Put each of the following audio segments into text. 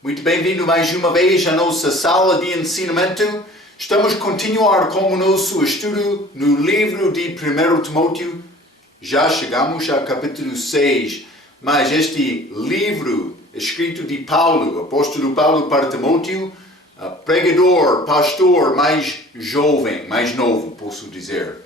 Muito bem-vindo mais uma vez à nossa sala de ensinamento. Estamos a continuar com o nosso estudo no livro de 1 Timóteo. Já chegamos ao capítulo 6, mas este livro escrito de Paulo, apóstolo Paulo para Timóteo, pregador, pastor mais jovem, mais novo, posso dizer.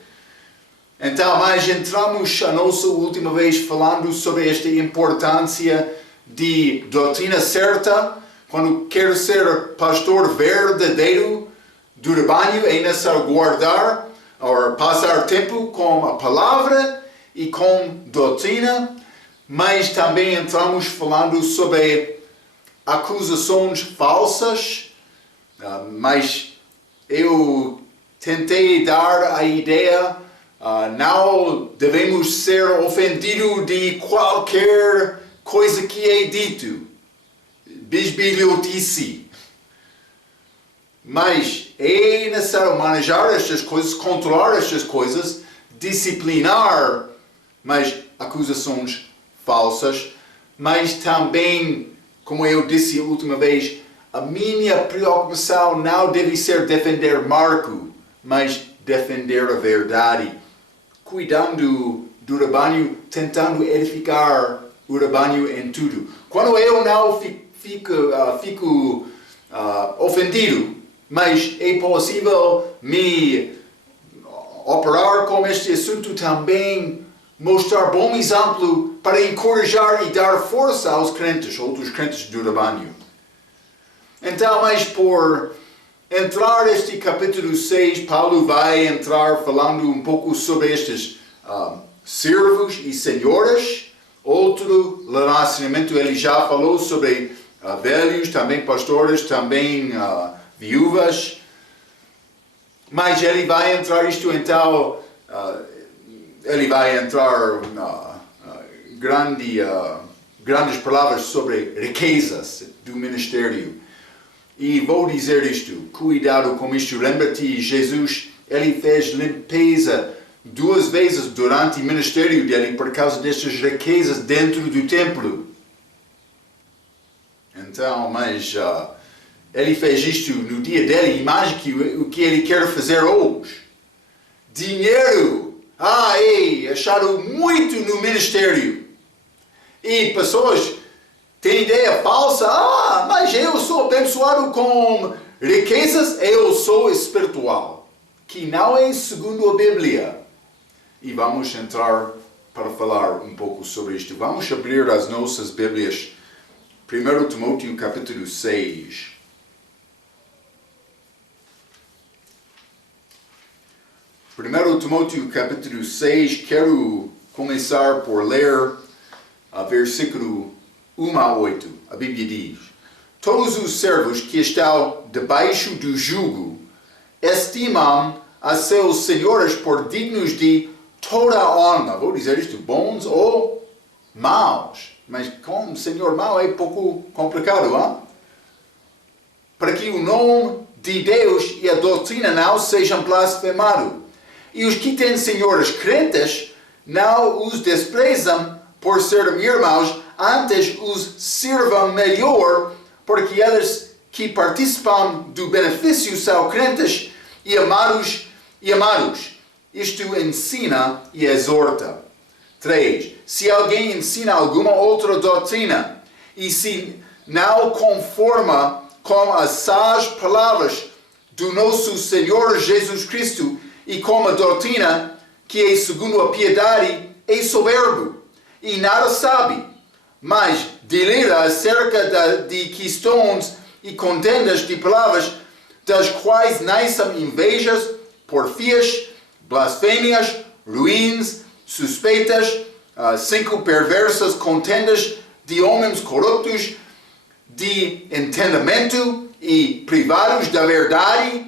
Então, mas entramos a nossa última vez falando sobre esta importância de doutrina certa. Quando quer ser pastor verdadeiro do rebanho, é necessário guardar ou passar tempo com a palavra e com doutrina. Mas também entramos falando sobre acusações falsas. Mas eu tentei dar a ideia, não devemos ser ofendidos de qualquer coisa que é dito. Bisbilhotice. Mas é necessário manejar estas coisas, controlar estas coisas, disciplinar, mas acusações falsas, mas também, como eu disse a última vez, a minha preocupação não deve ser defender Marco, mas defender a verdade, cuidando do rebanho, tentando edificar o rebanho em tudo. Quando eu não fico ofendido, mas é possível me operar com este assunto também, mostrar bom exemplo para encorajar e dar força aos crentes, outros crentes do rebanho. Então, mas por entrar neste capítulo 6, Paulo vai entrar falando um pouco sobre estes servos e senhoras. Outro relacionamento, ele já falou sobre velhos, também pastores, também viúvas. Mas ele vai entrar isto então, ele vai entrar grandes palavras sobre riquezas do ministério. E vou dizer isto, cuidado com isto. Lembra-te, Jesus, ele fez limpeza 2 vezes durante o ministério dele por causa destas riquezas dentro do templo. Então, mas ele fez isto no dia dele. Imagine o que ele quer fazer hoje. Dinheiro. É achado muito no ministério. E pessoas têm ideia falsa. Mas eu sou abençoado com riquezas. Eu sou espiritual. Que não é segundo a Bíblia. E vamos entrar para falar um pouco sobre isto. Vamos abrir as nossas Bíblias. 1 Timóteo capítulo 6. 1 Timóteo capítulo 6, quero começar por ler o versículo 1 a 8. A Bíblia diz: Todos os servos que estão debaixo do jugo estimam a seus senhores por dignos de toda a honra. Vou dizer isto, bons ou maus. Mas com o senhor mau é pouco complicado, hein? Para que o nome de Deus e a doutrina não sejam blasfemados. E os que têm senhores crentes não os desprezam por serem irmãos, antes os sirvam melhor, porque eles que participam do benefício são crentes e amados. Isto ensina e exorta. 3. Se alguém ensina alguma outra doutrina e se não conforma com as sãs palavras do nosso Senhor Jesus Cristo e com a doutrina que é segundo a piedade, é soberbo e nada sabe, mas delira acerca de questões e contendas de palavras, das quais nascem invejas, porfias, blasfêmias, ruins, suspeitas, 5 perversas contendas de homens corruptos, de entendimento e privados da verdade,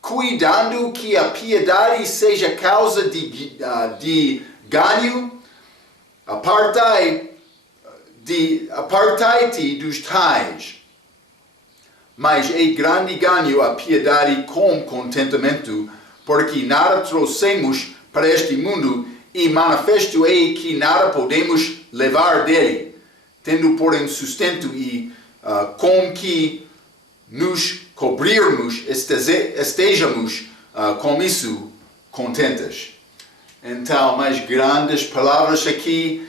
cuidando que a piedade seja causa de ganho. Apartai-te dos tais. Mas é grande ganho a piedade com contentamento, porque nada trouxemos para este mundo, e manifesto é que nada podemos levar dele, tendo porém sustento e com que nos cobrirmos, estejamos com isso contentes. Então, mais grandes palavras aqui,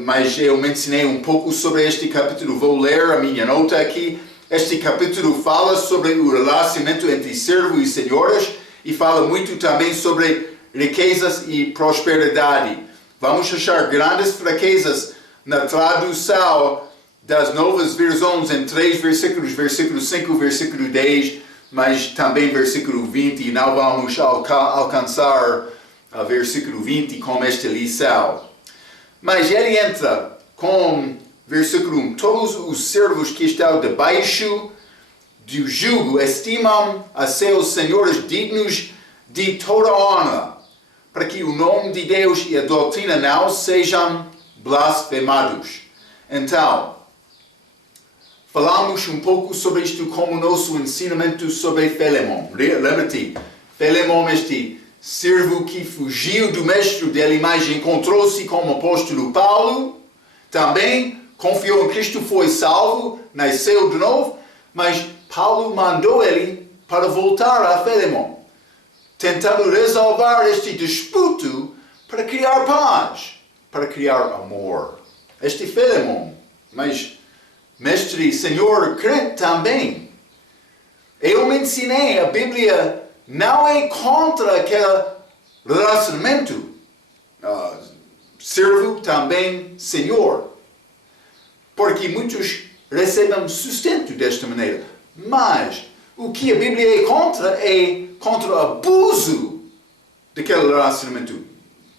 mas eu mencionei um pouco sobre este capítulo. Vou ler a minha nota aqui. Este capítulo fala sobre o relacionamento entre servo e senhoras e fala muito também sobre riquezas e prosperidade. Vamos achar grandes fraquezas na tradução das novas versões em 3 versículos, versículo 5, versículo 10, mas também versículo 20, e não vamos alcançar versículo 20 com esta lição. Mas ele entra com versículo 1, todos os servos que estão debaixo do jugo estimam a seus senhores dignos de toda honra, para que o nome de Deus e a doutrina não sejam blasfemados. Então, falamos um pouco sobre isto como nosso ensinamento sobre Filemon. Lembra-te, Filemon, este servo que fugiu do mestre dele, mas encontrou-se com o apóstolo Paulo, também confiou em Cristo, foi salvo, nasceu de novo, mas Paulo mandou ele para voltar a Filemon, tentando resolver este disputo para criar paz, para criar amor. Este Filemon, mas mestre e senhor crente também. Eu mencionei, a Bíblia não é contra aquele relacionamento. Servo também senhor. Porque muitos recebem sustento desta maneira. Mas o que a Bíblia é contra o abuso daquele relacionamento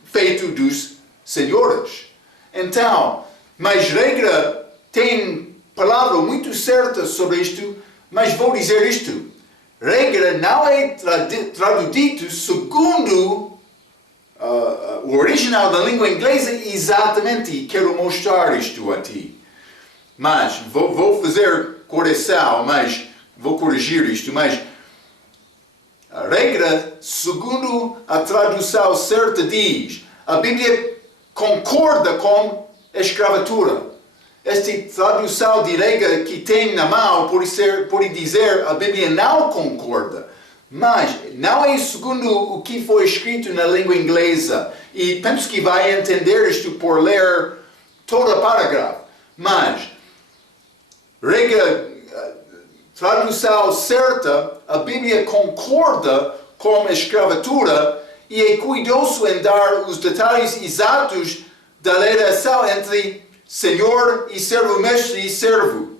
feito dos senhores. Então, mas regra tem palavra muito certa sobre isto, mas vou dizer isto. Regra não é traduzido segundo o original da língua inglesa exatamente. Quero mostrar isto a ti. Mas vou fazer correção, mas vou corrigir isto. Mas a regra, segundo a tradução certa, diz: a Bíblia concorda com a escravatura. Esta tradução de regra que tem na mão pode dizer a Bíblia não concorda. Mas não é segundo o que foi escrito na língua inglesa. E penso que vai entender isto por ler todo o parágrafo. Mas, regra, tradução certa, a Bíblia concorda com a escravatura e é cuidadoso em dar os detalhes exatos da relação entre senhor e servo, mestre e servo.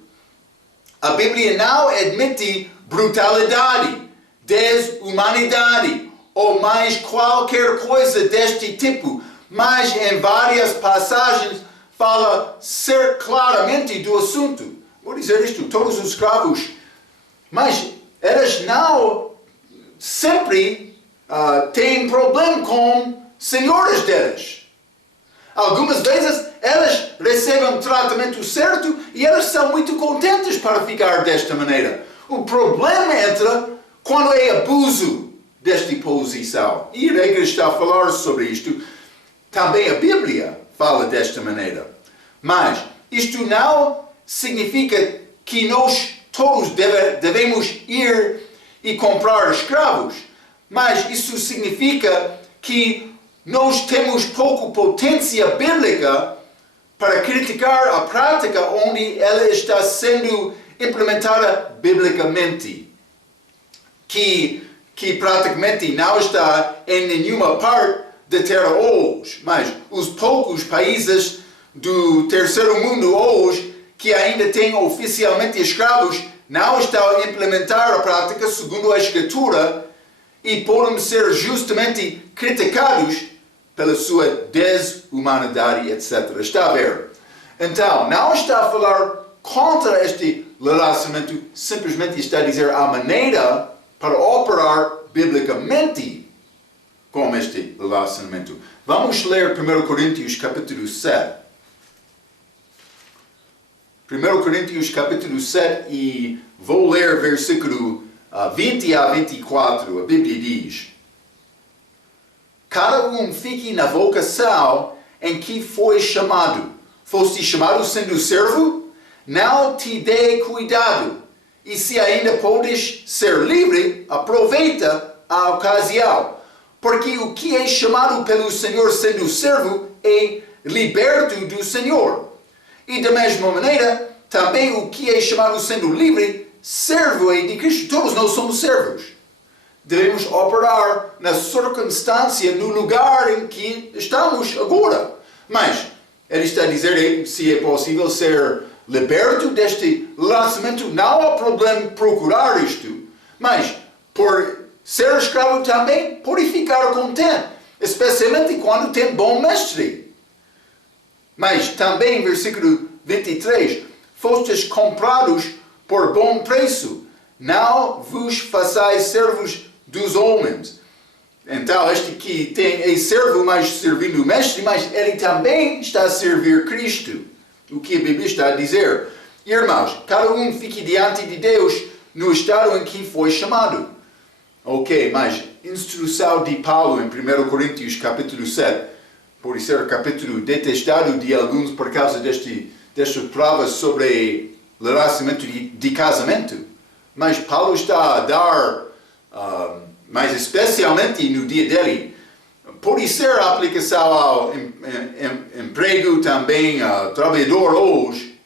A Bíblia não admite brutalidade, desumanidade ou mais qualquer coisa deste tipo, mas em várias passagens fala ser claramente do assunto. Vou dizer isto, todos os escravos, mas eles não sempre têm problema com senhores deles. Algumas vezes elas recebem o tratamento certo e elas são muito contentes para ficar desta maneira. O problema entra quando é abuso desta posição. E a regra está a falar sobre isto. Também a Bíblia fala desta maneira. Mas isto não significa que nós todos devemos ir e comprar escravos. Mas isso significa que nós temos pouca potência bíblica para criticar a prática onde ela está sendo implementada biblicamente, que praticamente não está em nenhuma parte da terra hoje. Mas os poucos países do terceiro mundo hoje que ainda têm oficialmente escravos não estão a implementar a prática segundo a Escritura e podem ser justamente criticados pela sua desumanidade, etc. Está a ver? Então, não está a falar contra este relacionamento, simplesmente está a dizer a maneira para operar biblicamente com este relacionamento. Vamos ler 1 Coríntios capítulo 7. 1 Coríntios capítulo 7 e vou ler versículo 20 a 24. A Bíblia diz: cada um fique na vocação em que foi chamado. Foste chamado sendo servo? não te dê cuidado. E se ainda podes ser livre, aproveita a ocasião. Porque o que é chamado pelo Senhor sendo servo é liberto do Senhor. E da mesma maneira, também o que é chamado sendo livre, servo é de Cristo. Todos nós somos servos. Devemos operar na circunstância, no lugar em que estamos agora. Mas ele está a dizer se é possível ser liberto deste relacionamento. Não há problema procurar isto. Mas por ser escravo também pode ficar contente. Especialmente quando tem bom mestre. Mas também, versículo 23, fostes comprados por bom preço. Não vos façais servos dos homens. Então, este que é servo, mas servindo o mestre, mas ele também está a servir Cristo. O que a Bíblia está a dizer. Irmãos, cada um fique diante de Deus no estado em que foi chamado. Ok, mas instrução de Paulo em 1 Coríntios capítulo 7, por ser capítulo detestado de alguns por causa desta prova sobre relacionamento de casamento. Mas Paulo está a dar, mas especialmente no dia dele, pode ser a aplicação ao emprego também, ao trabalhador hoje,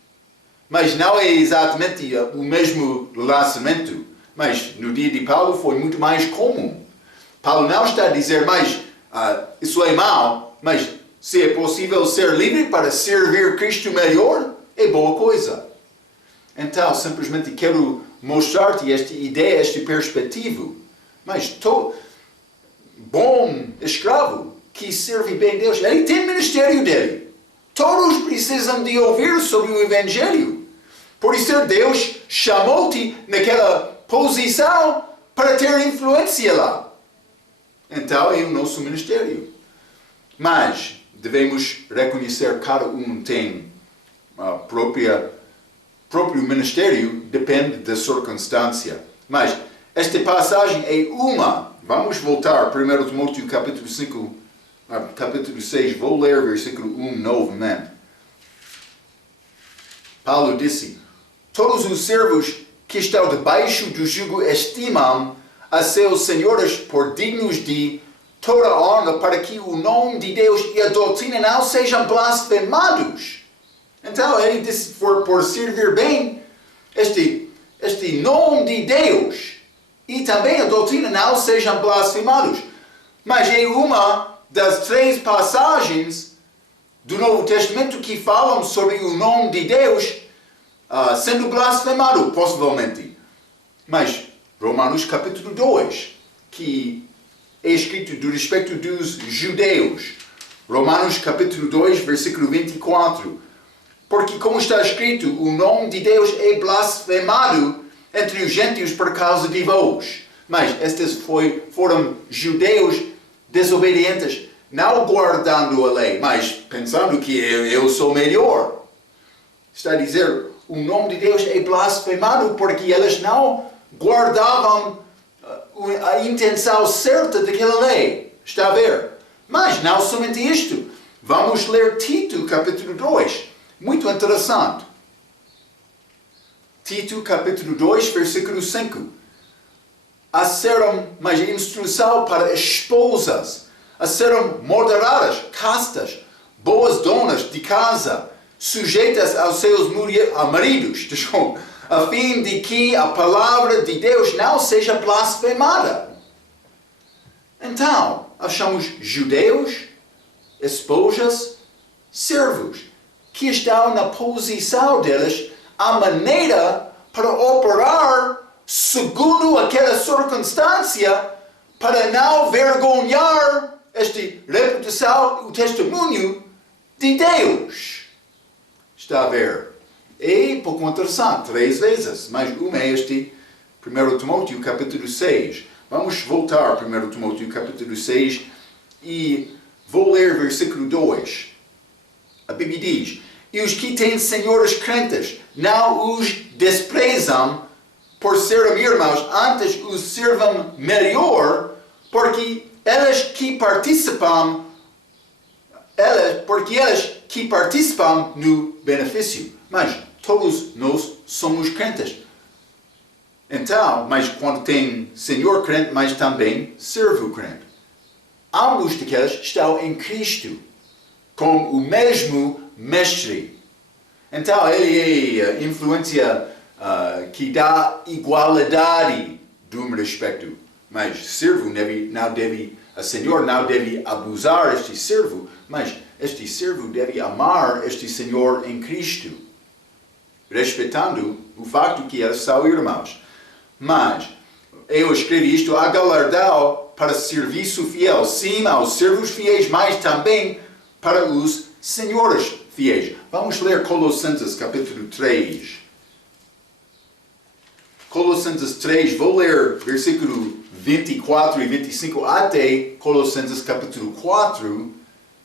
mas não é exatamente o mesmo relacionamento. Mas no dia de Paulo foi muito mais comum. Paulo não está a dizer, mas isso é mau, mas se é possível ser livre para servir Cristo melhor, é boa coisa. Então, simplesmente quero mostrar-te esta ideia, esta perspectiva. Mas bom escravo que serve bem a Deus, ele tem o ministério dele. Todos precisam de ouvir sobre o Evangelho. Por isso Deus chamou-te naquela posição para ter influência lá. Então é o nosso ministério. Mas devemos reconhecer que cada um tem a próprio ministério, depende da circunstância. Mas esta passagem é uma. Vamos voltar a 1 Timóteo capítulo 5, capítulo 6. Vou ler o versículo 1 novamente. Paulo disse: todos os servos que estão debaixo do jugo estimam a seus senhores por dignos de toda honra, para que o nome de Deus e a doutrina não sejam blasfemados. Então ele disse, por servir bem este nome de Deus e também a doutrina não sejam blasfemados. Mas é uma das 3 passagens do Novo Testamento que falam sobre o nome de Deus sendo blasfemado, possivelmente. Mas Romanos capítulo 2, que é escrito do respeito dos judeus. Romanos capítulo 2, versículo 24. Porque como está escrito, o nome de Deus é blasfemado entre os gentios por causa de vós. Mas estes foram judeus desobedientes, não guardando a lei, mas pensando que eu sou melhor. Está a dizer, o nome de Deus é blasfemado porque eles não guardavam a intenção certa daquela lei. Está a ver? Mas não somente isto. Vamos ler Tito capítulo 2. Muito interessante. Tito capítulo 2, versículo 5. A serem, mas a instrução para esposas, a serem moderadas, castas, boas donas de casa, sujeitas aos seus maridos, a fim de que a palavra de Deus não seja blasfemada. Então, achamos judeus, esposas, servos, que estão na posição deles, a maneira para operar segundo aquela circunstância, para não vergonhar esta reputação, o testemunho de Deus. Está a ver? É pouco interessante, 3 vezes, mas uma é este 1 Timóteo capítulo 6. Vamos voltar a 1 Timóteo capítulo 6 e vou ler versículo 2. A Bíblia diz: e os que têm senhores crentes não os desprezam por serem irmãos, antes os sirvam melhor, porque eles que participam no benefício. Mas todos nós somos crentes. Então, mas quando tem Senhor crente, mas também servo crente. Ambos daqueles estão em Cristo, com o mesmo mestre. Então, ele é influência que dá igualdade do respeito. Mas servo o Senhor não deve abusar este servo, mas este servo deve amar este Senhor em Cristo, respeitando o facto que eles são irmãos. Mas eu escrevi isto: há galardão para serviço fiel, sim, aos servos fiéis, mas também para os senhores fiéis. Vamos ler Colossenses capítulo 3. Colossenses 3, vou ler versículo 24 e 25 até Colossenses capítulo 4,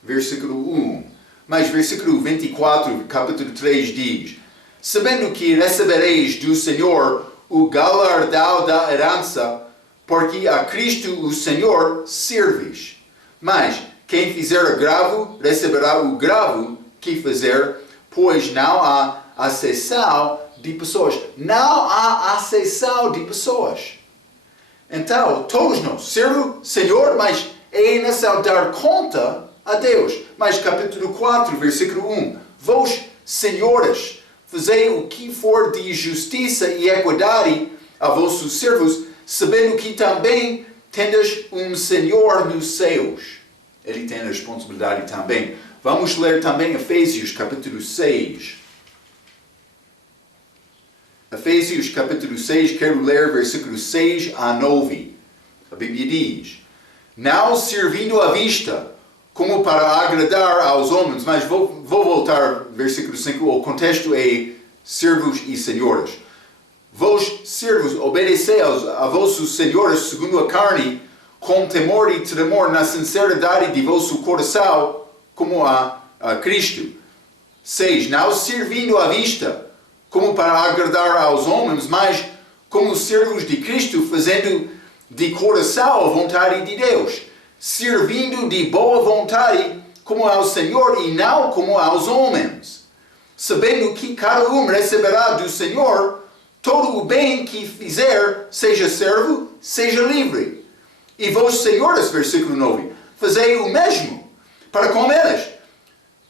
versículo 1. Mas versículo 24, capítulo 3 diz: sabendo que recebereis do Senhor o galardão da herança, porque a Cristo o Senhor serves. Mas quem fizer agravo, receberá o gravo que fizer, pois não há acessão de pessoas. Não há acessão de pessoas. Então, todos nós, servo, Senhor, mas é necessário dar conta a Deus. Mas capítulo 4, versículo 1. Vós, senhores, fazei o que for de justiça e equidade a vossos servos, sabendo que também tendes um Senhor nos céus. Ele tem a responsabilidade também. Vamos ler também Efésios capítulo 6. Efésios capítulo 6, quero ler versículos 6 a 9. A Bíblia diz: não servindo à vista, como para agradar aos homens, mas vou voltar versículo 5, o contexto é servos e senhores. Vós, servos, obedecei a vossos senhores segundo a carne, com temor e tremor, na sinceridade de vosso coração, como a Cristo. 6. Não servindo à vista, como para agradar aos homens, mas como servos de Cristo, fazendo de coração a vontade de Deus, servindo de boa vontade como ao Senhor e não como aos homens, sabendo que cada um receberá do Senhor todo o bem que fizer, seja servo, seja livre. E vós, senhores, versículo 9, fazei o mesmo para com eles,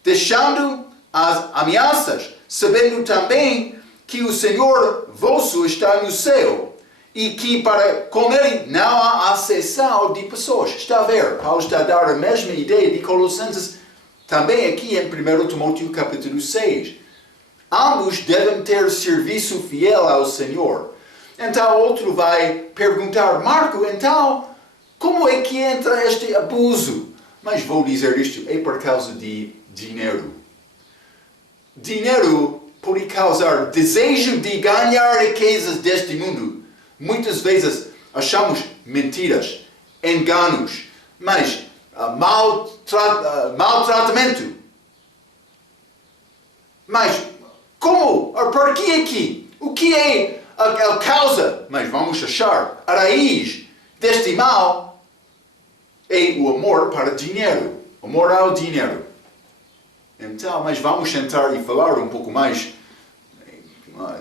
deixando as ameaças, sabendo também que o Senhor vosso está no céu e que para com ele não há acessão de pessoas. Está a ver? Paulo está a dar a mesma ideia de Colossenses também aqui em 1 Timóteo capítulo 6. Ambos devem ter serviço fiel ao Senhor. Então outro vai perguntar: Marco, então como é que entra este abuso? Mas vou dizer isto, é por causa de dinheiro. Dinheiro pode causar desejo de ganhar riquezas deste mundo. Muitas vezes achamos mentiras, enganos, mas maltratamento. Mas como? Por que aqui? O que é a causa? Mas vamos achar a raiz deste mal é o amor para dinheiro, amor ao dinheiro. Então, mas vamos tentar e falar um pouco mais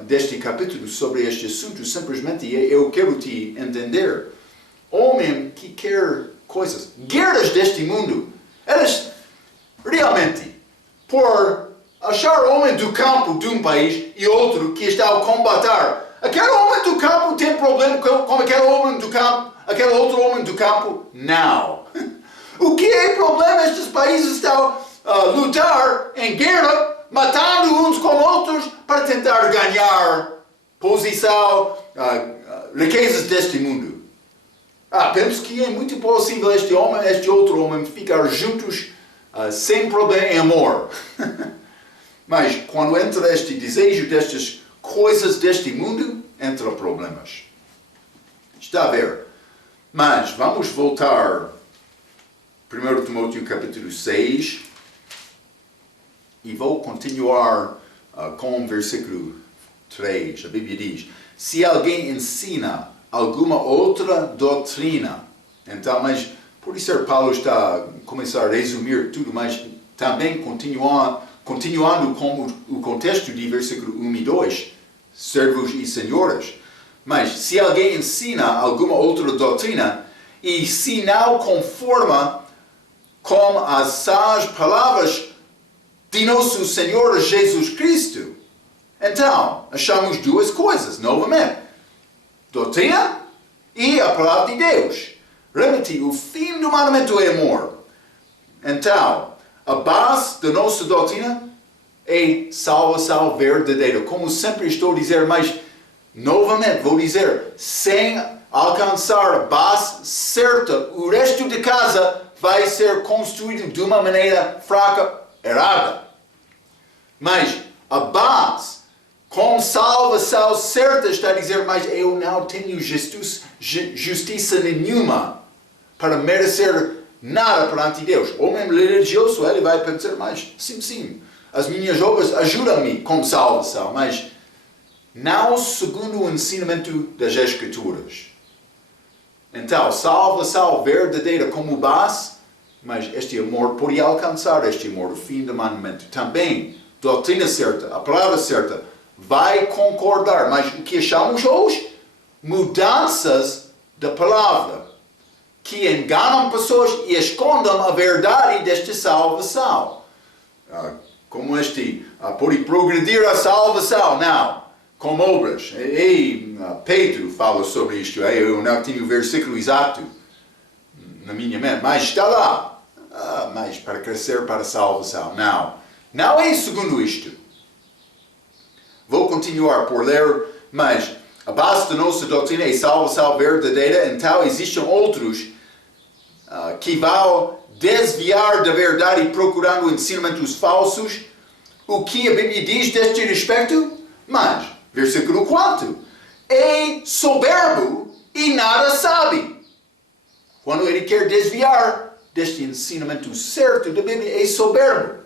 deste capítulo sobre este assunto. Simplesmente eu quero te entender. Homem que quer coisas, guerras deste mundo, eles realmente, por achar homem do campo de um país e outro que está a combater, aquele homem do campo tem problema com aquele homem do campo, aquele outro homem do campo, não. O que é problema? Estes países estão a lutar em guerra, matando uns com outros para tentar ganhar posição, riquezas deste mundo. Penso que é muito possível este homem e este outro homem ficar juntos sem problema em amor. Mas quando entra este desejo destas coisas deste mundo, entra problemas. Está a ver? Mas vamos voltar 1 Timóteo capítulo 6 e vou continuar com o versículo 3. A Bíblia diz: se alguém ensina alguma outra doutrina, então, mas por isso Paulo está a começar a resumir tudo, mas também continuando com o contexto de versículo 1 e 2, servos e senhoras. Mas se alguém ensina alguma outra doutrina e se não conforma com as sãs palavras de nosso Senhor Jesus Cristo, então achamos duas coisas, novamente. Doutrina e a palavra de Deus. Lembra-te, o fim do mandamento é amor. Então, a base da nossa doutrina é salvação verdadeira. Como sempre estou a dizer, mas novamente vou dizer, sem alcançar a base certa, o resto da casa vai ser construído de uma maneira fraca, errada. Mas a base, com salvação certa, está a dizer, mas eu não tenho justiça nenhuma para merecer nada perante Deus. O homem religioso, ele vai pensar, mas sim, as minhas obras ajudam-me com salvação, mas não segundo o ensinamento das Escrituras. Então, salvação verdadeira como base, mas este amor pode alcançar este amor, o fim do mandamento. Também, doutrina certa, a palavra certa, vai concordar, mas o que achamos hoje? Mudanças da palavra, que enganam pessoas e escondem a verdade desta salvação. Como pode progredir a salvação? Não, com obras. Pedro fala sobre isto. Eu não tenho o versículo exato na minha mente, mas está lá. Mas para crescer para a salvação. Não é segundo isto. Vou continuar por ler, mas a base da nossa doutrina é salvação verdadeira, então existem outros que vão desviar da verdade procurando ensinamentos falsos. O que a Bíblia diz deste respeito? Mas, versículo 4, é soberbo e nada sabe. Quando ele quer desviar deste ensinamento certo da Bíblia, é soberbo.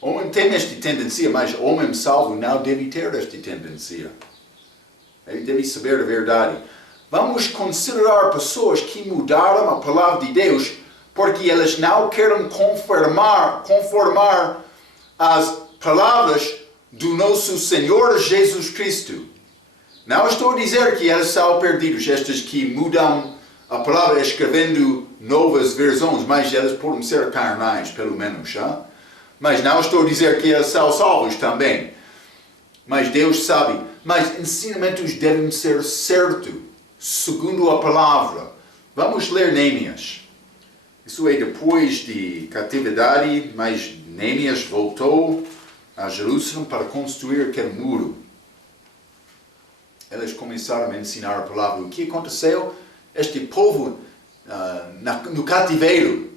O homem tem esta tendência, mas o homem salvo não deve ter esta tendência. Ele deve saber a verdade. Vamos considerar pessoas que mudaram a palavra de Deus porque elas não querem conformar as palavras do nosso Senhor Jesus Cristo. Não estou a dizer que eles são perdidos, estas que mudam a palavra escrevendo novas versões, mas elas podem ser carnais, pelo menos. Mas não estou a dizer que eles são salvos também. Mas Deus sabe. Mas ensinamentos devem ser certos, segundo a palavra. Vamos ler Neemias. Isso é depois de catividade, mas Neemias voltou a Jerusalém para construir aquele muro. Eles começaram a ensinar a palavra. O que aconteceu? Este povo, no cativeiro,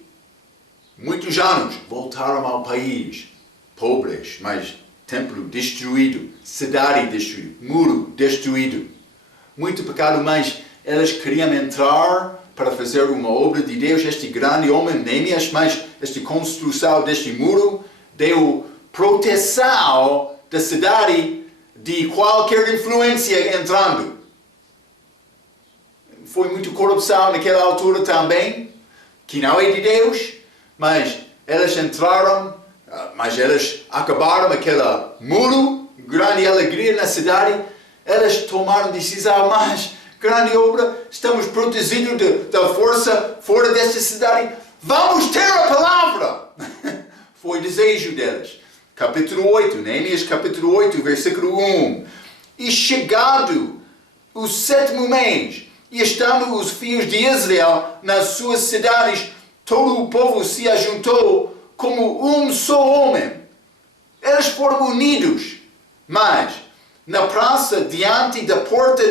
muitos anos, voltaram ao país, pobres, mas templo destruído, cidade destruída, muro destruído. Muito pecado, mas eles queriam entrar para fazer uma obra de Deus. Este grande homem, Neemias, mas esta construção deste muro deu proteção da cidade de qualquer influência entrando. Foi muita corrupção naquela altura também, que não é de Deus, mas eles entraram, mas eles acabaram aquele muro, grande alegria na cidade. Eles tomaram decisão, mas grande obra, estamos protegidos da força fora desta cidade. Vamos ter a palavra! Foi o desejo deles. Capítulo 8, Neemias capítulo 8, versículo 1. E chegado o 7º mês, e estando os filhos de Israel nas suas cidades, todo o povo se ajuntou como um só homem. Eles foram unidos, mas na praça diante da porta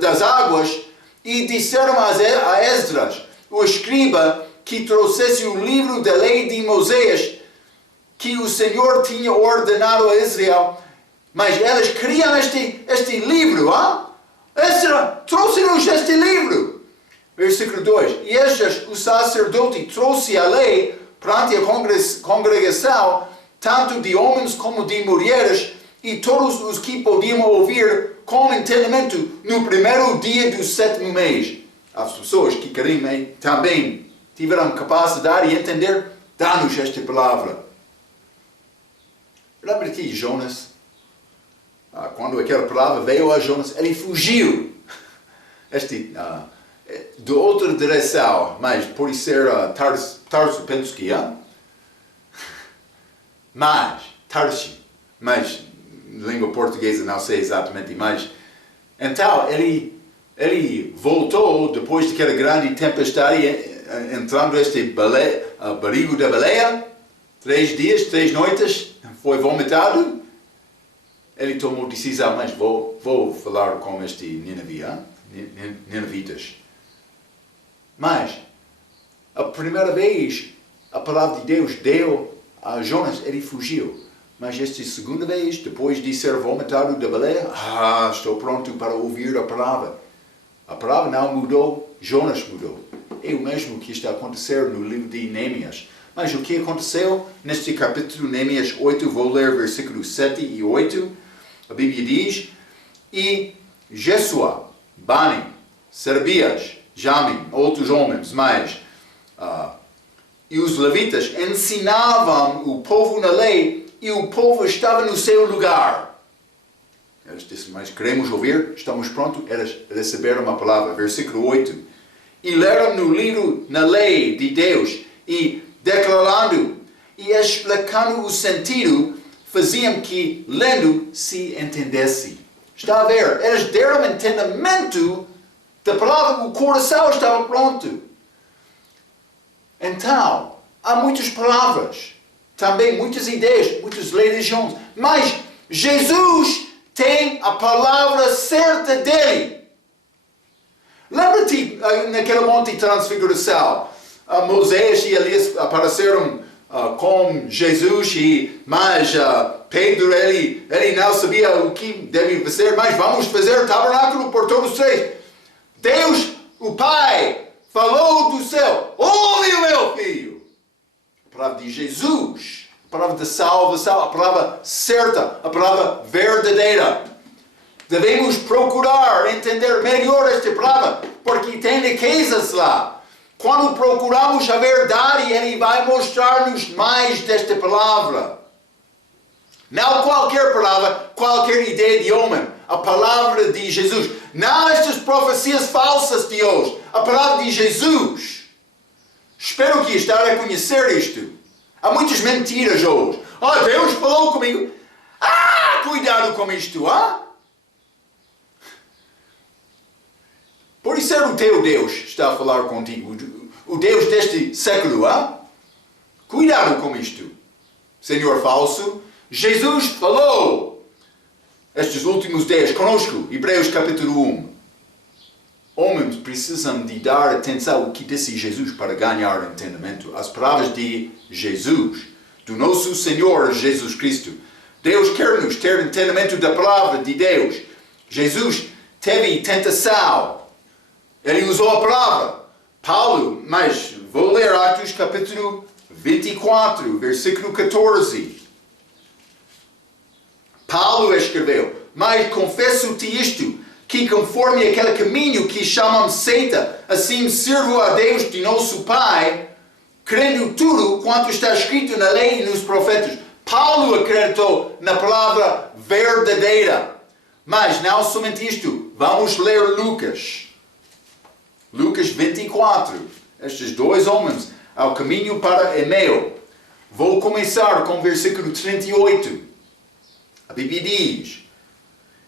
das águas, e disseram a Esdras, o escriba, que trouxesse o livro da lei de Moisés, que o Senhor tinha ordenado a Israel. Mas eles queriam este livro, Esdras, trouxe-nos este livro. Versículo 2. E Esdras, o sacerdote, trouxe a lei perante a congregação, tanto de homens como de mulheres, e todos os que podiam ouvir com entendimento no primeiro dia do 7º mês. As pessoas que queriam também tiveram capacidade de entender, dá-nos esta palavra. Lembra-te de Jonas? Quando aquela palavra veio a Jonas, ele fugiu. De outra direção, mas pode ser Tarso, penso que é. Mas, língua portuguesa não sei exatamente, mas então ele voltou depois daquela grande tempestade, entrando neste barrigo da baleia, 3 dias, 3 noites, foi vomitado. Ele tomou decisão, mas vou falar com este ninivitas. Mas, a primeira vez, a palavra de Deus deu a Jonas, ele fugiu. Mas esta segunda vez, depois de ser vomitado da baleia, estou pronto para ouvir a palavra. A palavra não mudou, Jonas mudou. É o mesmo que está acontecendo no livro de Neemias. Mas o que aconteceu neste capítulo, Neemias 8, vou ler versículos 7 e 8. A Bíblia diz, e Jesua, Bani, Serbias, Jamin, outros homens, e os levitas ensinavam o povo na lei e o povo estava no seu lugar. Eles disseram, mas queremos ouvir, estamos prontos, eles receberam uma palavra, versículo 8. E leram no livro, na lei de Deus, e declarando e explicando o sentido, faziam que, lendo, se entendesse. Está a ver? Eles deram entendimento da palavra, o coração estava pronto. Então, há muitas palavras, também muitas ideias, muitas religiões, mas Jesus tem a palavra certa dele. Lembra-te naquele monte de transfiguração, Moisés e Elias apareceram com Jesus, mas Pedro, ele não sabia o que deve fazer, mas vamos fazer tabernáculo por todos os 3. Deus, o Pai, falou do céu, ouve o meu filho. A palavra de Jesus, a palavra de salvação, a palavra certa, a palavra verdadeira. Devemos procurar entender melhor esta palavra, porque tem riquezas lá. Quando procuramos a verdade, Ele vai mostrar-nos mais desta palavra. Não qualquer palavra, qualquer ideia de homem. A palavra de Jesus. Não estas profecias falsas de hoje. A palavra de Jesus. Espero que está a reconhecer isto. Há muitas mentiras hoje. Deus falou comigo. Cuidado com isto, Pode ser o teu Deus está a falar contigo. O Deus deste século, Cuidado com isto. Senhor falso. Jesus falou estes últimos dias conosco. Hebreus capítulo 1. Homens precisam de dar atenção ao que disse Jesus para ganhar entendimento. As palavras de Jesus, do nosso Senhor Jesus Cristo. Deus quer-nos ter entendimento da palavra de Deus. Jesus teve tentação. Ele usou a palavra. Paulo, mas vou ler Atos capítulo 24, versículo 14. Paulo escreveu, mas confesso-te isto, que conforme aquele caminho que chamam seita, assim sirvo a Deus de nosso Pai, crendo tudo quanto está escrito na lei e nos profetas. Paulo acreditou na palavra verdadeira. Mas não somente isto. Vamos ler Lucas. Lucas 24. Estes 2 homens ao caminho para Emeu. Vou começar com o versículo 38. A Bíblia diz,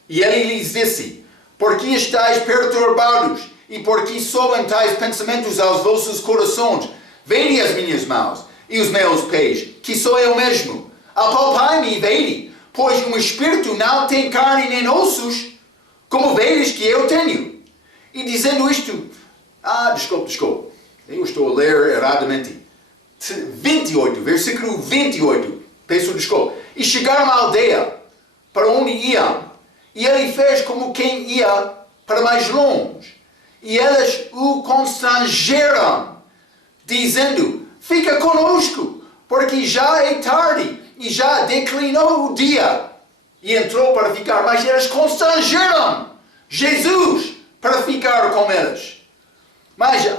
e ele lhes disse, por que estáis perturbados, e por que sobem tais pensamentos aos vossos corações? Vede as minhas mãos, e os meus pés, que sou eu mesmo. Apalpai-me e vede, pois um espírito não tem carne nem ossos, como vedes que eu tenho. E dizendo isto, desculpe, eu estou a ler erradamente. 28, versículo 28, peço desculpa. E chegaram à aldeia, para onde iam, e ele fez como quem ia para mais longe. E eles o constrangeram, dizendo, fica conosco, porque já é tarde, e já declinou o dia. E entrou para ficar, mas eles constrangeram Jesus para ficar com eles. Mas,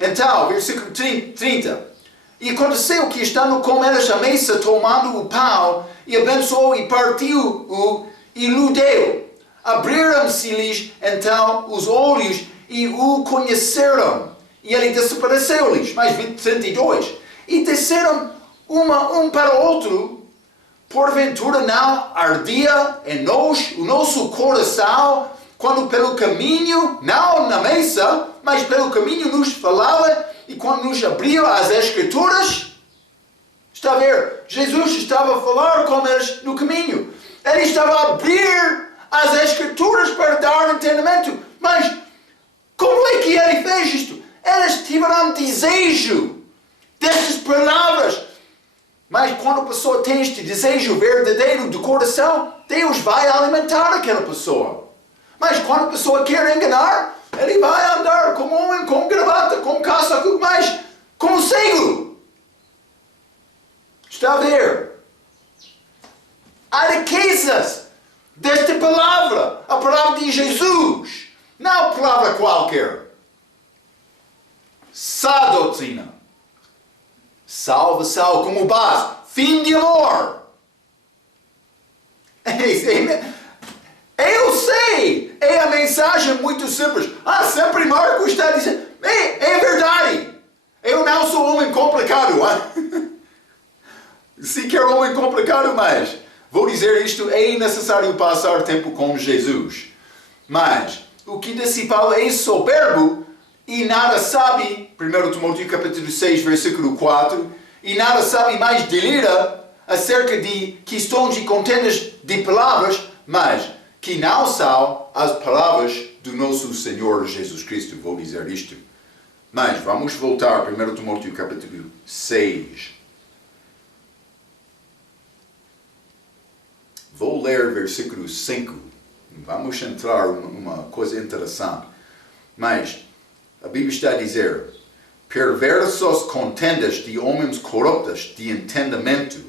então, versículo 30. E aconteceu que, estando com eles à mesa, tomando o pão, e abençoou e partiu-o, e lhe deu. Abriram-se-lhes então os olhos e o conheceram. E ele desapareceu-lhes. Mais 32. E disseram um para o outro: porventura não ardia em nós o nosso coração, quando pelo caminho, não na mesa, mas pelo caminho nos falava, e quando nos abriu as Escrituras? Está a ver? Jesus estava a falar com eles no caminho. Ele estava a abrir as Escrituras para dar entendimento. Mas como é que ele fez isto? Eles tiveram desejo dessas palavras. Mas quando a pessoa tem este desejo verdadeiro do coração, Deus vai alimentar aquela pessoa. Mas quando a pessoa quer enganar, ele vai andar como homem, com gravata, com casaco, mas como cego. Está a ver? Há riquezas desta palavra, a palavra de Jesus, não a palavra qualquer. Sã doutrina, salvação como base, fim de amor. Eu sei, é a mensagem muito simples. Sempre Marcos está dizendo, é verdade. Eu não sou homem complicado. Sequer homem complicado, mas vou dizer isto, é necessário passar tempo com Jesus. Mas o que disse Paulo é soberbo e nada sabe, 1 Timóteo capítulo 6, versículo 4, e nada sabe mais delira acerca de questões e contendas de palavras, mas que não são as palavras do nosso Senhor Jesus Cristo. Vou dizer isto. Mas vamos voltar, 1 Timóteo capítulo 6. Vou ler versículo 5. Vamos entrar numa coisa interessante. Mas a Bíblia está a dizer: perversas contendas de homens corruptos de entendimento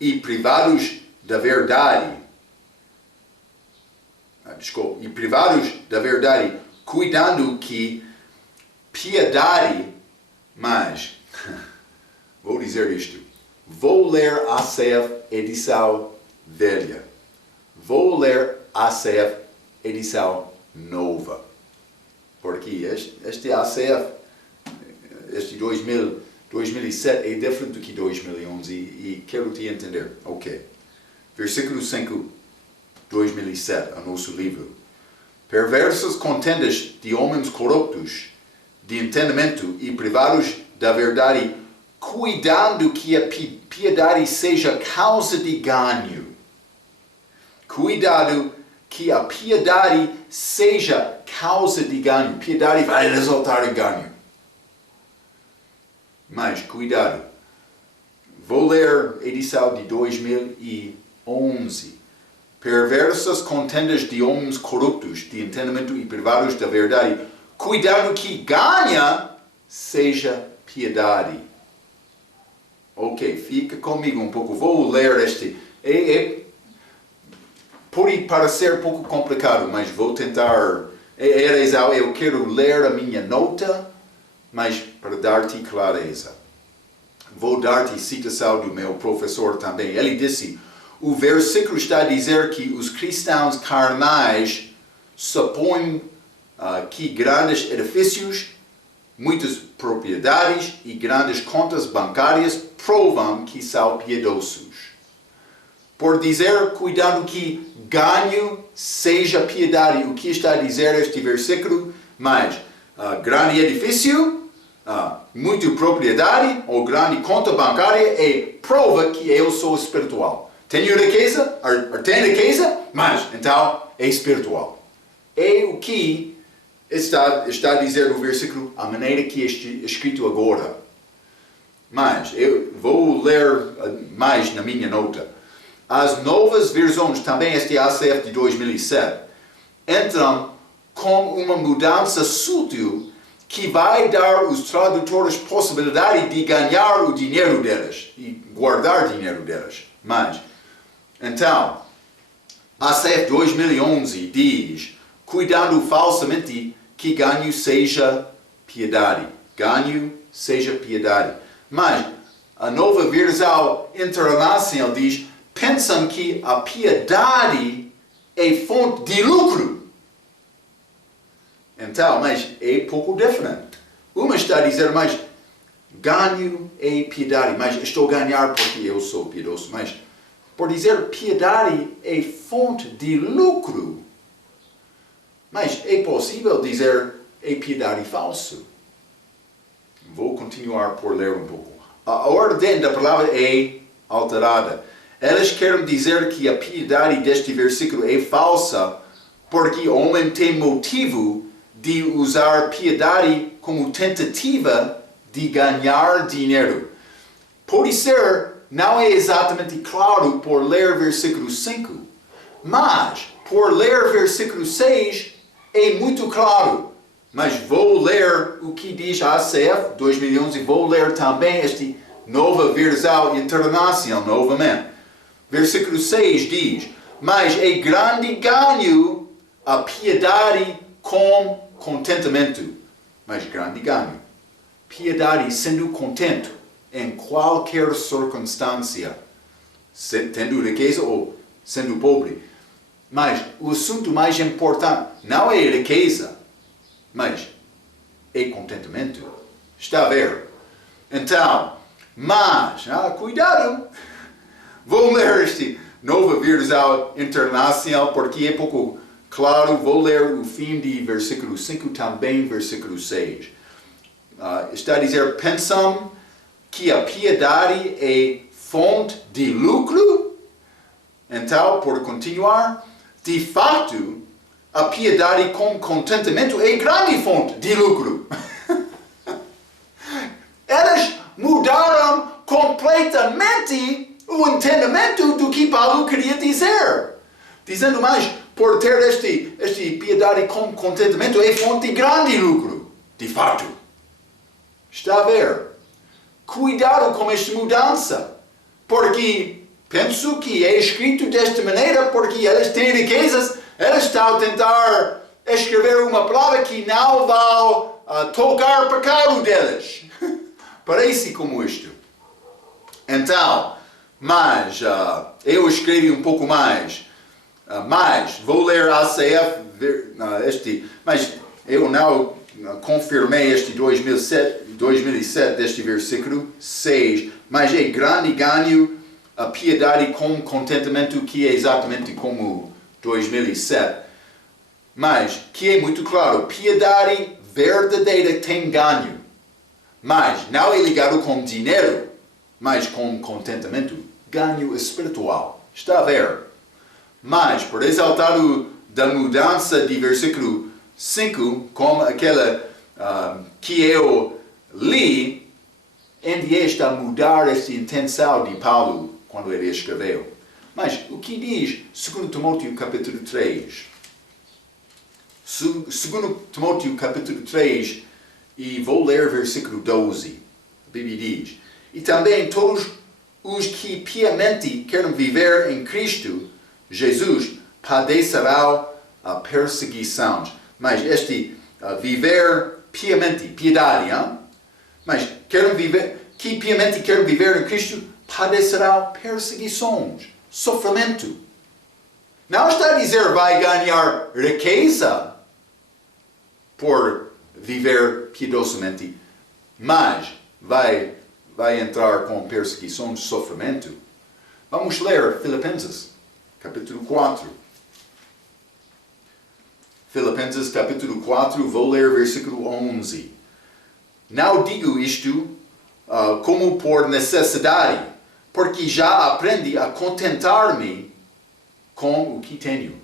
e privados da verdade. E privados da verdade, cuidando que piedade, mas, vou dizer isto, vou ler a CF edição velha, vou ler a CF edição nova, porque este ACF, este 2007 é diferente do que 2011 e quero te entender. Ok. Versículo 5, 2007, o nosso livro. Perversas contendas de homens corruptos, de entendimento e privados da verdade, cuidando que a piedade seja causa de ganho. Cuidado que a piedade seja causa de ganho. Piedade vai resultar em ganho. Mas cuidado. Vou ler a edição de 2011. Perversas contendas de homens corruptos, de entendimento e privados da verdade, cuidado que ganha seja piedade. Ok, fica comigo um pouco. Vou ler este. Pode parecer um pouco complicado, mas vou tentar. Eu quero ler a minha nota, mas para dar-te clareza. Vou dar-te citação do meu professor também. Ele disse: o versículo está a dizer que os cristãos carnais supõem que grandes edifícios, muitas propriedades e grandes contas bancárias provam que são piedosos. Por dizer, cuidado que ganho seja piedade. O que está a dizer este versículo? Mas grande edifício, muita propriedade ou grande conta bancária é prova que eu sou espiritual. Tenho riqueza, tem riqueza, mas então é espiritual. É o que está a dizer o versículo, a maneira que é escrito agora. Mas eu vou ler mais na minha nota. As novas versões, também este ACF de 2007, entram com uma mudança sutil que vai dar aos tradutores possibilidade de ganhar o dinheiro deles e guardar o dinheiro deles. Mas, então, ACF 2011 diz, cuidando falsamente que ganho seja piedade. Ganho seja piedade. Mas a Nova Versão Internacional diz: pensam que a piedade é fonte de lucro. Então, mas é pouco diferente. Uma está a dizer, mas ganho é piedade, mas estou a ganhar porque eu sou piedoso. Mas por dizer piedade é fonte de lucro. Mas é possível dizer é piedade falso. Vou continuar por ler um pouco. A ordem da palavra é alterada. Elas querem dizer que a piedade deste versículo é falsa porque o homem tem motivo de usar piedade como tentativa de ganhar dinheiro. Pode ser, não é exatamente claro por ler versículo 5, mas por ler versículo 6 é muito claro. Mas vou ler o que diz a ACF 2011 e vou ler também esta Nova Versão Internacional novamente. Versículo 6 diz: mas é grande ganho a piedade com contentamento. Mas grande ganho. Piedade sendo contento em qualquer circunstância, tendo riqueza ou sendo pobre. Mas o assunto mais importante não é riqueza, mas é contentamento. Está a ver? Então, mas, cuidado! Vou ler este Nova Versão Internacional porque é pouco claro. Vou ler o fim de versículo 5, também versículo 6. Está a dizer: pensam que a piedade é fonte de lucro? Então, por continuar, de fato, a piedade com contentamento é grande fonte de lucro. Elas mudaram completamente o entendimento do que Paulo queria dizer. Dizendo mais, por ter este piedade com contentamento é fonte de grande lucro. De fato. Está a ver? Cuidado com esta mudança. Porque penso que é escrito desta maneira porque elas têm riquezas. Elas estão a tentar escrever uma palavra que não vai tocar o pecado delas. Parece como isto. Então, mas eu escrevi um pouco mais. Mas vou ler a ACF, mas eu não confirmei este 2007 deste versículo 6. Mas é grande ganho a piedade com contentamento, que é exatamente como 2007. Mas que é muito claro, piedade verdadeira tem ganho. Mas não é ligado com dinheiro, mas com contentamento, ganho espiritual. Está a ver? Mas, por exaltar da mudança de versículo 5, como aquela que eu li, enviei a mudar esta intenção de Paulo quando ele escreveu. Mas o que diz 2 Timóteo capítulo 3? 2 Timóteo capítulo 3, e vou ler versículo 12. A Bíblia diz: e também todos os que piamente querem viver em Cristo Jesus padecerão a perseguição. Mas este viver piamente, piedade, mas que piamente querem viver em Cristo padecerão perseguições, sofrimento. Não está a dizer vai ganhar riqueza por viver piedosamente, mas vai entrar com perseguições, sofrimento. Vamos ler Filipenses, capítulo 4. Filipenses, capítulo 4, vou ler versículo 11. Não digo isto como por necessidade, porque já aprendi a contentar-me com o que tenho.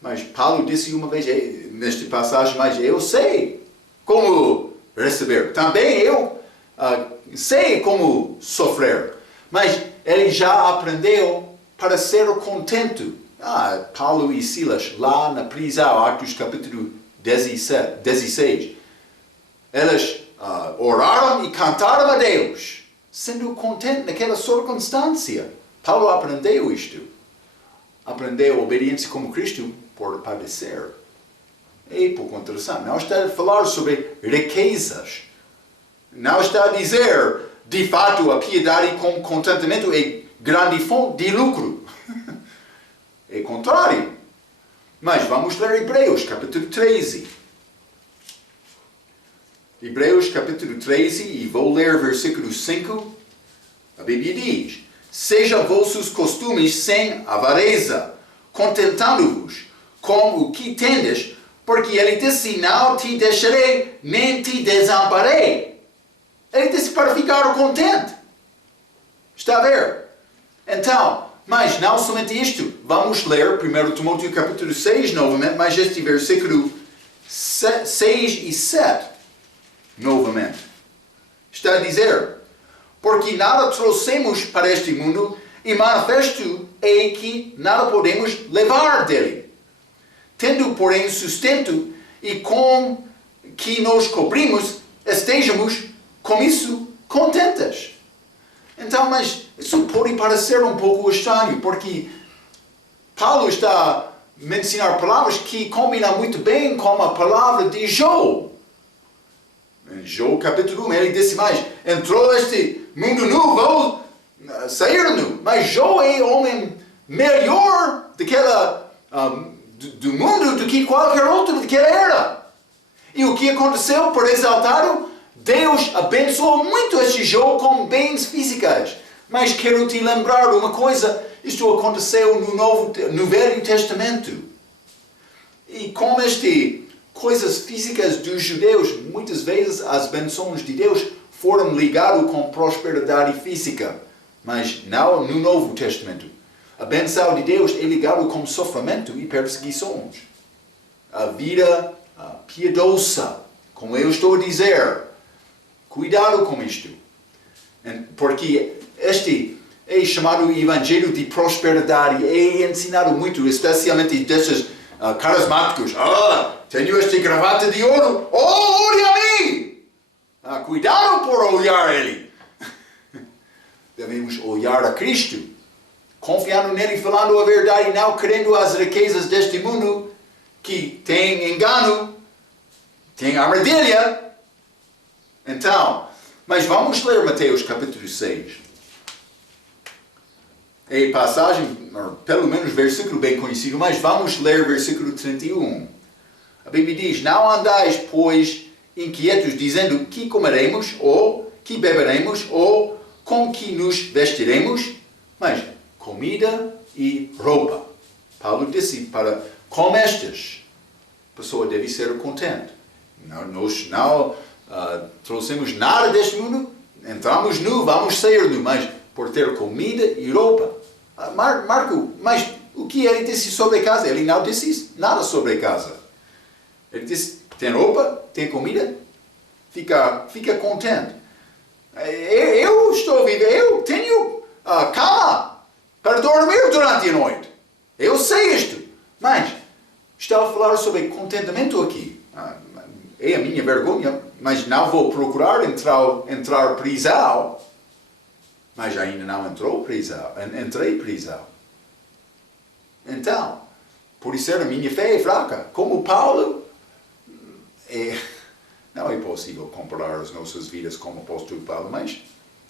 Mas Paulo disse uma vez nesta passagem, mas eu sei como receber. Também eu sei como sofrer. Mas ele já aprendeu para ser contente. Paulo e Silas, lá na prisão, Atos capítulo 16. Eles oraram e cantaram a Deus, sendo contente naquela circunstância. Paulo aprendeu isto. Aprendeu obediência como Cristo por padecer. É pouco interessante. Não está a falar sobre riquezas. Não está a dizer de fato, a piedade com contentamento é grande fonte de lucro. É contrário. Mas vamos ler Hebreus, capítulo 13. Hebreus, capítulo 13, e vou ler versículo 5. A Bíblia diz: seja vossos costumes sem avareza, contentando-vos com o que tendes, porque ele disse, não te deixarei, nem te desamparei. Ele disse para ficar contente. Está a ver? Então, mas não somente isto. Vamos ler 1 Timóteo capítulo 6 novamente, mas este versículo 6 e 7 novamente. Está a dizer: porque nada trouxemos para este mundo, e manifesto é que nada podemos levar dele. Tendo, porém, sustento e com que nos cobrimos, estejamos com isso contentes. Então, mas isso pode parecer um pouco estranho, porque Paulo está a mencionar palavras que combinam muito bem com a palavra de Jó. Em Jó capítulo 1, ele disse mais: entrou este mundo nu, vou sair nu. Mas Jó é homem melhor do mundo do que qualquer outro daquela era. E o que aconteceu por exaltá-lo? Deus abençoou muito este Jó com bens físicas. Mas quero te lembrar uma coisa: isto aconteceu no Velho Testamento. E com coisas físicas dos judeus, muitas vezes as bênçãos de Deus foram ligadas com prosperidade física. Mas não no Novo Testamento. A bênção de Deus é ligada com sofrimento e perseguições. A vida piedosa, como eu estou a dizer. Cuidado com isto. Porque este é chamado Evangelho de Prosperidade. É ensinado muito, especialmente destes carismáticos. Tenho este gravata de ouro. Olha a mim! Cuidado por olhar ele. Devemos olhar a Cristo, confiando nele, falando a verdade, não querendo as riquezas deste mundo, que tem engano, tem armadilha. Então, mas vamos ler Mateus capítulo 6. É passagem, pelo menos versículo bem conhecido, mas vamos ler versículo 31. A Bíblia diz: não andais, pois, inquietos, dizendo que comeremos, ou que beberemos, ou com que nos vestiremos, mas comida e roupa. Paulo disse para com estas, a pessoa deve ser contente. Nós não trouxemos nada deste mundo, entramos nu, vamos sair nu, mas por ter comida e roupa. Marco, mas o que ele disse sobre a casa? Ele não disse nada sobre a casa. Ele disse: tem roupa, tem comida, fica contente. Eu estou vivo, eu tenho cama para dormir durante a noite. Eu sei isto. Mas estava a falar sobre contentamento aqui. É a minha vergonha, mas não vou procurar entrar prisão. Mas ainda não entrei prisão. Então, por isso a minha fé é fraca. Como Paulo, não é possível comparar as nossas vidas com o apóstolo Paulo, mas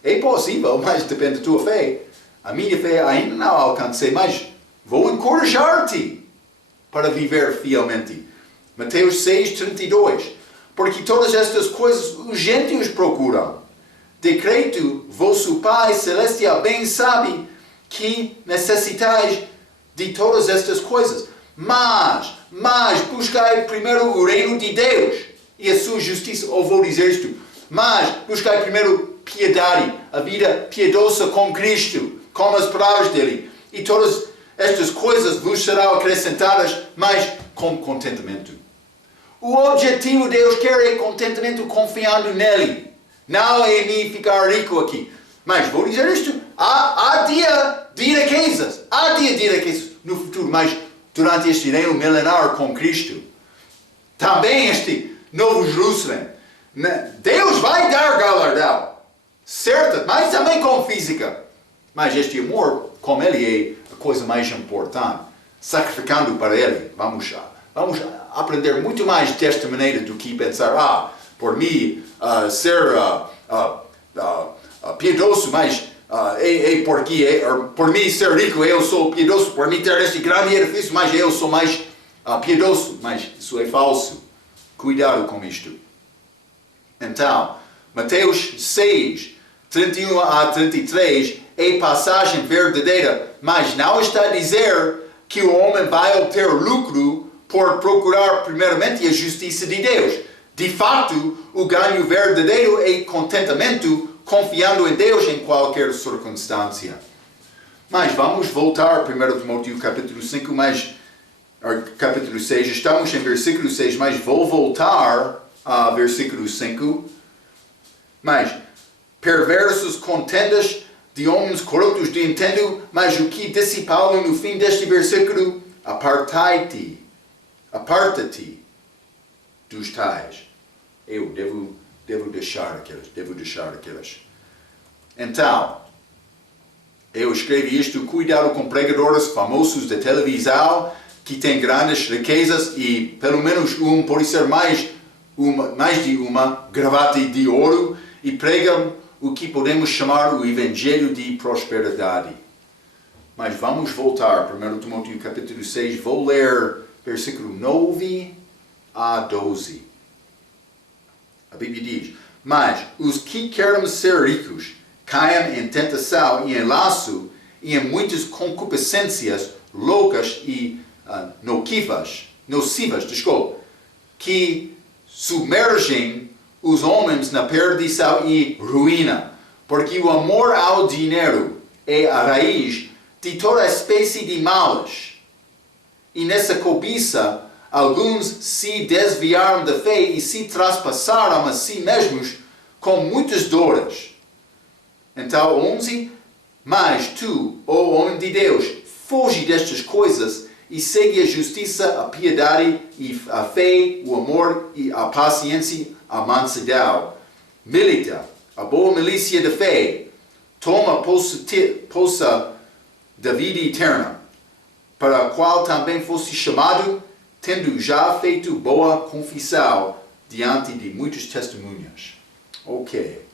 é possível, mas depende da tua fé. A minha fé ainda não alcancei, mas vou encorajar-te para viver fielmente. Mateus 6, 32. Porque todas estas coisas os gentios procuram. Decreto, vosso Pai Celestial bem sabe que necessitais de todas estas coisas. Mas buscai primeiro o reino de Deus e a sua justiça. Ou vou dizer isto: mas buscai primeiro piedade, a vida piedosa com Cristo, com as palavras dele. E todas estas coisas vos serão acrescentadas, mas com contentamento. O objetivo de Deus quer é contentamento confiando nele. Não é me ficar rico aqui. Mas vou dizer isto: há dia de riquezas. Há dia de riquezas no futuro, mas durante este reino milenar com Cristo, também este novo Jerusalém, Deus vai dar galardão. Certo, mas também com física. Mas este amor, com ele, é a coisa mais importante. Sacrificando para ele. Vamos aprender muito mais desta maneira do que pensar, por mim ser piedoso, mas por mim ser rico, eu sou piedoso, por mim ter este grande edifício, mas eu sou mais piedoso. Mas isso é falso. Cuidado com isto. Então, Mateus 6, 31 a 33 é passagem verdadeira, mas não está a dizer que o homem vai obter lucro por procurar primeiramente a justiça de Deus. De fato, o ganho verdadeiro é contentamento, confiando em Deus em qualquer circunstância. Mas vamos voltar a 1 Timóteo capítulo 5, capítulo 6. Estamos em versículo 6, mas vou voltar a versículo 5. Mas, perversos contendas de homens corruptos de entendo, mas o que disse Paulo no fim deste versículo? Aparta-te dos tais. Eu devo deixar aqueles. Então, eu escrevi isto: cuidado com pregadores famosos da televisão que têm grandes riquezas e pelo menos pode ser mais de uma gravata de ouro e pregam o que podemos chamar o evangelho de prosperidade. Mas vamos voltar, 1 Timóteo capítulo 6, vou ler versículo 9 a 12. A Bíblia diz: mas os que querem ser ricos caiam em tentação e em laço e em muitas concupiscências loucas e nocivas, que submergem os homens na perdição e ruína, porque o amor ao dinheiro é a raiz de toda espécie de males. E nessa cobiça, alguns se desviaram da fé e se traspassaram a si mesmos com muitas dores. Então, 11, mas tu, ó homem de Deus, foge destas coisas e segue a justiça, a piedade, e a fé, o amor, e a paciência, a mansidão. Milita a boa milícia da fé. Toma posse da vida eterna, para a qual também fosse chamado, tendo já feito boa confissão diante de muitas testemunhas. Ok.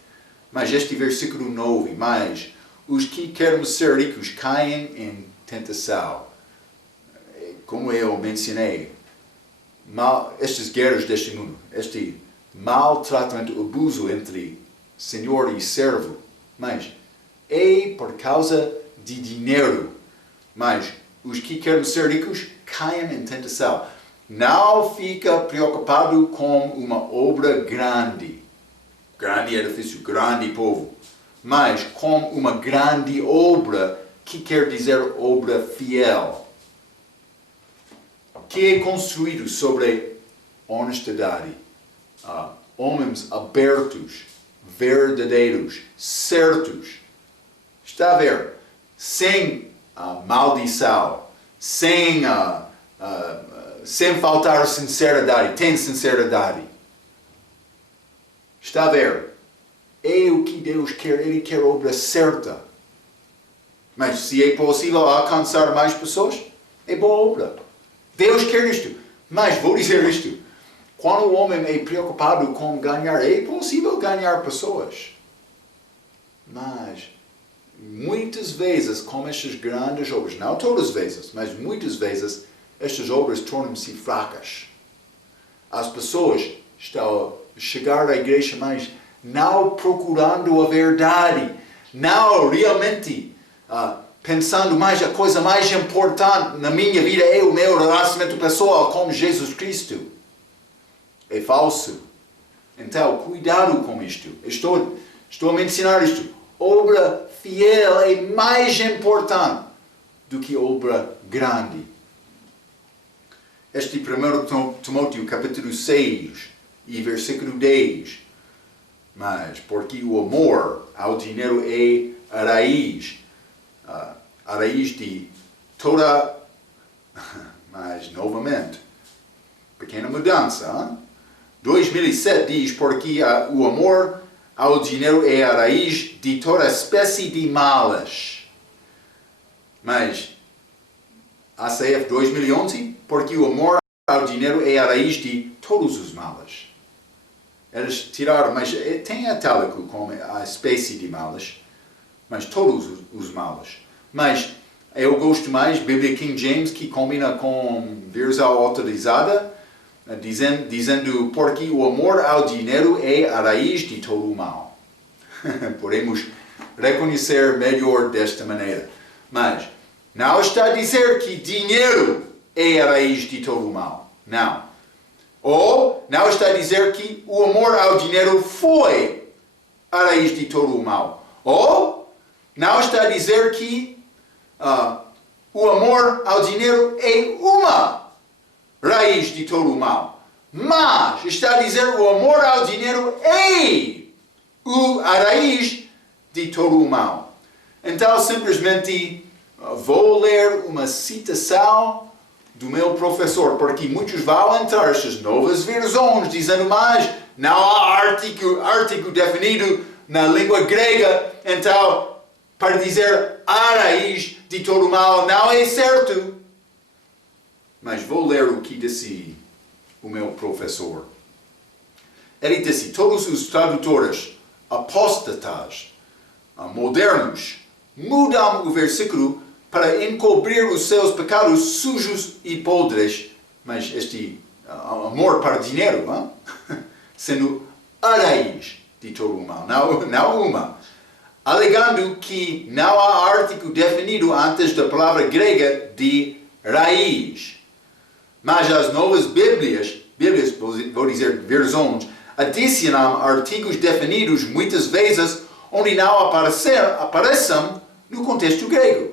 Mas este versículo 9, mas os que querem ser ricos caem em tentação. Como eu mencionei, estas guerras deste mundo, este maltratamento, abuso entre senhor e servo, mas é por causa de dinheiro. Mas os que querem ser ricos caem em tentação. Não fica preocupado com uma obra grande edifício, grande povo, mas com uma grande obra, que quer dizer obra fiel, que é construído sobre honestidade, homens abertos, verdadeiros, certos. Está a ver? Sem maldição, sem faltar sinceridade, tem sinceridade. Está a ver? É o que Deus quer, Ele quer obra certa. Mas se é possível alcançar mais pessoas, é boa obra. Deus quer isto. Mas vou dizer isto: quando o homem é preocupado com ganhar, é possível ganhar pessoas. Mas muitas vezes, com estas grandes obras, não todas as vezes, mas muitas vezes, estas obras tornam-se fracas. As pessoas estão a chegar à igreja, mas não procurando a verdade, não realmente pensando mais, a coisa mais importante na minha vida é o meu relacionamento pessoal com Jesus Cristo. É falso. Então, cuidado com isto. Estou a mencionar isto. Obra fiel é mais importante do que obra grande. Este 1 Timóteo capítulo 6 e versículo 10. Mas porque o amor ao dinheiro é a raiz de toda... Mas, novamente, pequena mudança. 2007 diz: porque o amor ao dinheiro é a raiz de toda espécie de males. Mas, ACF 2011, porque o amor ao dinheiro é a raiz de todos os males. Eles tiraram, mas tem itálico como a espécie de malas, mas todos os malas. Mas eu gosto mais Bíblia King James, que combina com versão autorizada, dizendo porque o amor ao dinheiro é a raiz de todo o mal. Podemos reconhecer melhor desta maneira. Mas não está a dizer que dinheiro é a raiz de todo o mal. Não. Ou não está a dizer que o amor ao dinheiro foi a raiz de todo o mal. Ou não está a dizer que o amor ao dinheiro é uma raiz de todo o mal. Mas está a dizer que o amor ao dinheiro é a raiz de todo o mal. Então, simplesmente vou ler uma citação do meu professor, porque muitos vão entrar estas novas versões, dizendo, mas não há artigo definido na língua grega, então, para dizer a raiz de todo o mal, não é certo. Mas vou ler o que disse o meu professor. Ele disse, todos os tradutores apóstatas, modernos, mudam o versículo para encobrir os seus pecados sujos e podres, mas este amor para dinheiro, sendo a raiz de todo o mal, não uma. Alegando que não há artigo definido antes da palavra grega de raiz. Mas as novas Bíblias, vou dizer versões, adicionam artigos definidos muitas vezes onde não aparecem no contexto grego.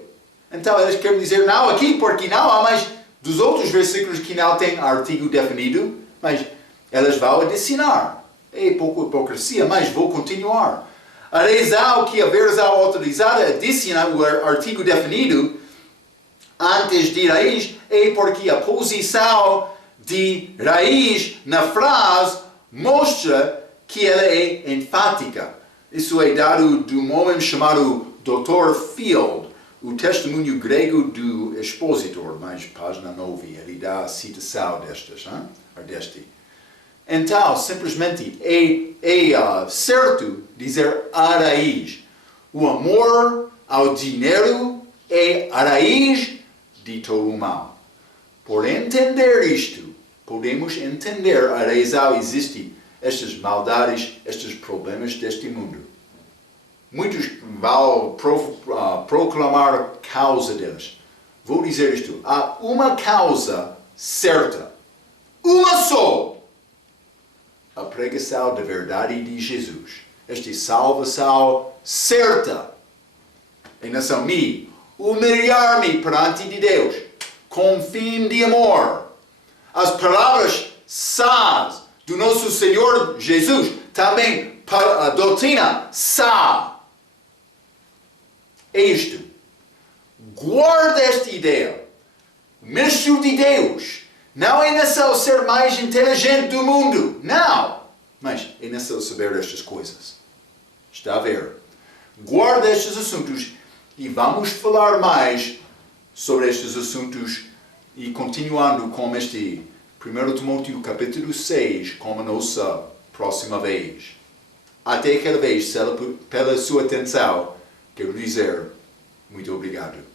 Então eles querem dizer não aqui porque não há mais dos outros versículos que não têm artigo definido, mas elas vão adicionar. É pouco hipocrisia, mas vou continuar. A razão que a versão autorizada adiciona o artigo definido antes de raiz é porque a posição de raiz na frase mostra que ela é enfática. Isso é dado de um homem chamado Dr. Field, o testemunho grego do expositor, mais página 9, ele dá a citação deste. Então, simplesmente é certo dizer a raiz. O amor ao dinheiro é a raiz de todo o mal. Por entender isto, podemos entender a razão existe estas maldades, estes problemas deste mundo. Muitos vão proclamar a causa deles. Vou dizer isto. Há uma causa certa. Uma só. A pregação da verdade de Jesus. Esta salvação certa. Em nação me humilhar-me perante de Deus. Com fim de amor. As palavras sãs do nosso Senhor Jesus. Também a doutrina sã. É isto. Guarda esta ideia. O ministro de Deus não é necessário ser mais inteligente do mundo. Não. Mas é necessário saber estas coisas. Está a ver? Guarda estes assuntos e vamos falar mais sobre estes assuntos e continuando com este 1 Timóteo capítulo 6 como a nossa próxima vez. Até aquela vez, pela sua atenção, quero dizer muito obrigado.